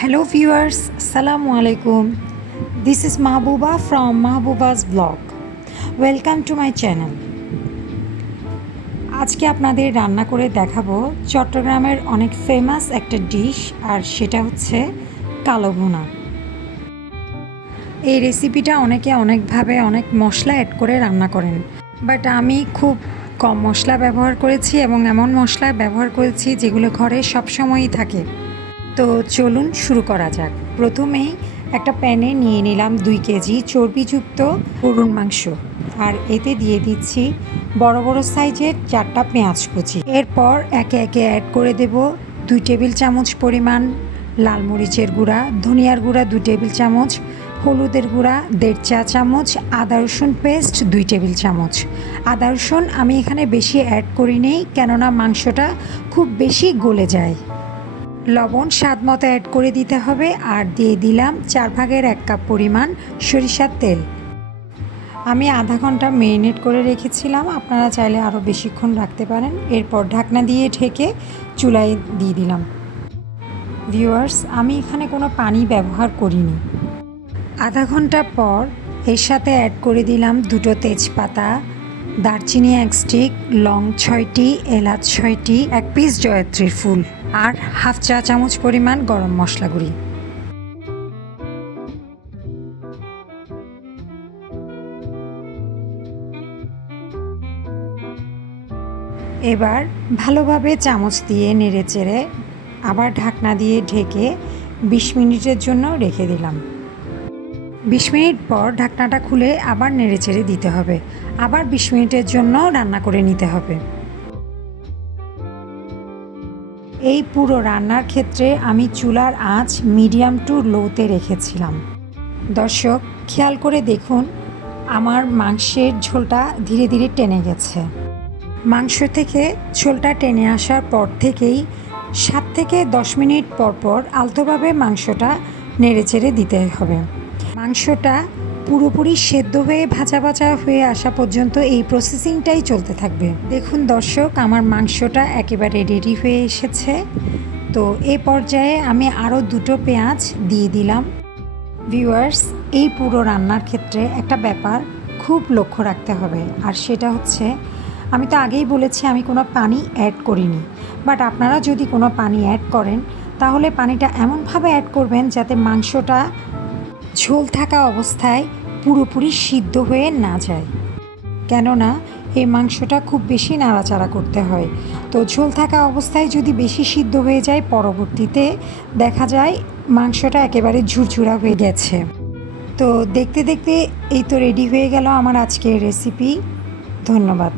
Hello viewers, Assalamu alaikum. This is Mahbooba from Mahbooba's vlog. Welcome to my channel. আজকে আপনাদের রান্না করে দেখাবো চট্টগ্রামের অনেক ফেমাস একটা ডিশ, আর সেটা হচ্ছে কালো ভুনা। এই রেসিপিটা অনেকে অনেকভাবে অনেক মশলা অ্যাড করে রান্না করেন, বাট আমি খুব কম মশলা ব্যবহার করেছি এবং এমন মশলা ব্যবহার করেছি যেগুলো ঘরে সবসময়ই থাকে। তো চলুন শুরু করা যাক। প্রথমেই একটা প্যানে নিয়ে নিলাম 2 কেজি চর্বিযুক্ত গরুর মাংস, আর এতে দিয়ে দিচ্ছি বড় বড় সাইজের 4টা পেঁয়াজ কুচি। এরপর একে একে অ্যাড করে দেব 2 টেবিল চামচ পরিমাণ লাল মরিচের গুঁড়া, ধনিয়ার গুঁড়া 2 টেবিল চামচ, হলুদের গুঁড়া 1.5 চা চামচ, আদা রসুন পেস্ট 2 টেবিল চামচ। আদা রসুন আমি এখানে বেশি অ্যাড করিনি, কেননা মাংসটা খুব বেশি গলে যায়। লবণ স্বাদ মতো অ্যাড করে দিতে হবে, আর দিয়ে দিলাম 1/4 কাপ পরিমাণ সরিষার তেল। আমি আধা ঘন্টা মেরিনেট করে রেখেছিলাম, আপনারা চাইলে আরও বেশিক্ষণ রাখতে পারেন। এরপর ঢাকনা দিয়ে ঢেকে চুলায় দিয়ে দিলাম। ভিউয়ার্স, আমি এখানে কোনো পানি ব্যবহার করিনি। আধা ঘন্টা পর এর সাথে অ্যাড করে দিলাম 2টো তেজপাতা, দারচিনি 1 স্টিক, লং 6টি, এলাচ 6টি, 1 পিস জয়ত্রীর ফুল, আর 1/2 চা চামচ পরিমাণ গরম মশলা গুঁড়ি। এবার ভালোভাবে চামচ দিয়ে নেড়েচেড়ে আবার ঢাকনা দিয়ে ঢেকে 20 মিনিটের জন্য রেখে দিলাম। 20 মিনিট পর ঢাকনাটা খুলে আবার নেড়েচেড়ে দিতে হবে। আবার 20 মিনিটের জন্য রান্না করে নিতে হবে। এই পুরো রান্নার ক্ষেত্রে আমি চুলার আঁচ মিডিয়াম টু লোতে রেখেছিলাম। দর্শক, খেয়াল করে দেখুন, আমার মাংসের ঝোলটা ধীরে ধীরে টেনে গেছে। মাংস থেকে ঝোলটা টেনে আসার পর থেকেই 7 থেকে 10 মিনিট পর পর আলতোভাবে মাংসটা নেড়েচেড়ে দিতে হবে। মাংসটা পুরোপুরি সেদ্ধ হয়ে ভাজা ভাজা হয়ে আসা পর্যন্ত এই প্রসেসিংটাই চলতে থাকবে। দেখুন দর্শক, আমার মাংসটা একেবারে রেডি হয়ে এসেছে। তো এই পর্যায়ে আমি আরও 2টো পেঁয়াজ দিয়ে দিলাম। ভিউয়ার্স, এই পুরো রান্নার ক্ষেত্রে একটা ব্যাপার খুব লক্ষ্য রাখতে হবে, আর সেটা হচ্ছে, আমি তো আগেই বলেছি আমি কোনো পানি অ্যাড করিনি, বাট আপনারা যদি কোনো পানি অ্যাড করেন তাহলে পানিটা এমনভাবে অ্যাড করবেন যাতে মাংসটা ঝোল থাকা অবস্থায় পুরোপুরি সিদ্ধ হয়ে না যায়, কেননা এই মাংসটা খুব বেশি নাড়াচাড়া করতে হয়। তো ঝোল থাকা অবস্থায় যদি বেশি সিদ্ধ হয়ে যায়, পরবর্তীতে দেখা যায় মাংসটা একেবারে ঝুরঝুরা হয়ে গেছে। তো দেখতে দেখতে এই তো রেডি হয়ে গেল আমার আজকের রেসিপি। ধন্যবাদ।